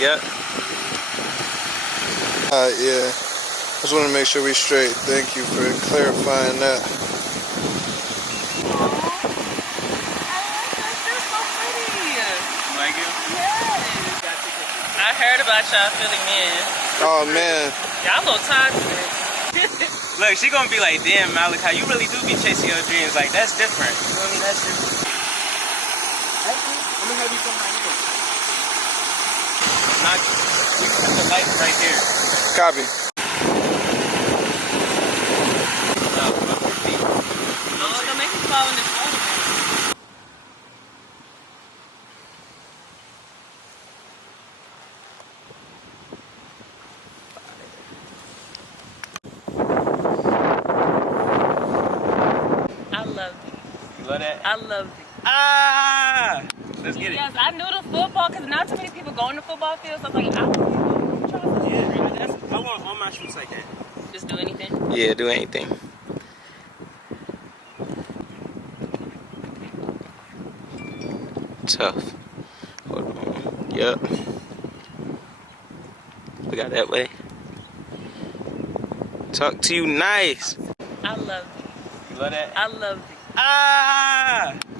Yep. Yeah. Just want to make sure we straight. Thank you for clarifying that. Like it? Yes. I heard about y'all Philly men. Oh man. Y'all a little toxic. Look, she gonna be like, damn, Malachi, you really do be chasing your dreams. Like, that's different. You know what I mean? That's different. Actually, I'm gonna have you come right here. Not, we can put the light right there. Copy. No, don't make me fall in this water. I love you. You love that? I love you. Ah! Let's get it. Yes, I knew the football because not too many people go in the football field. So I was like, I want to try Yeah, I want all my shoots like that. Just do anything. Yeah, do anything. Tough. Hold on. Yep. Look out that way. Talk to you nice. I love you. You love that? I love you. Ah!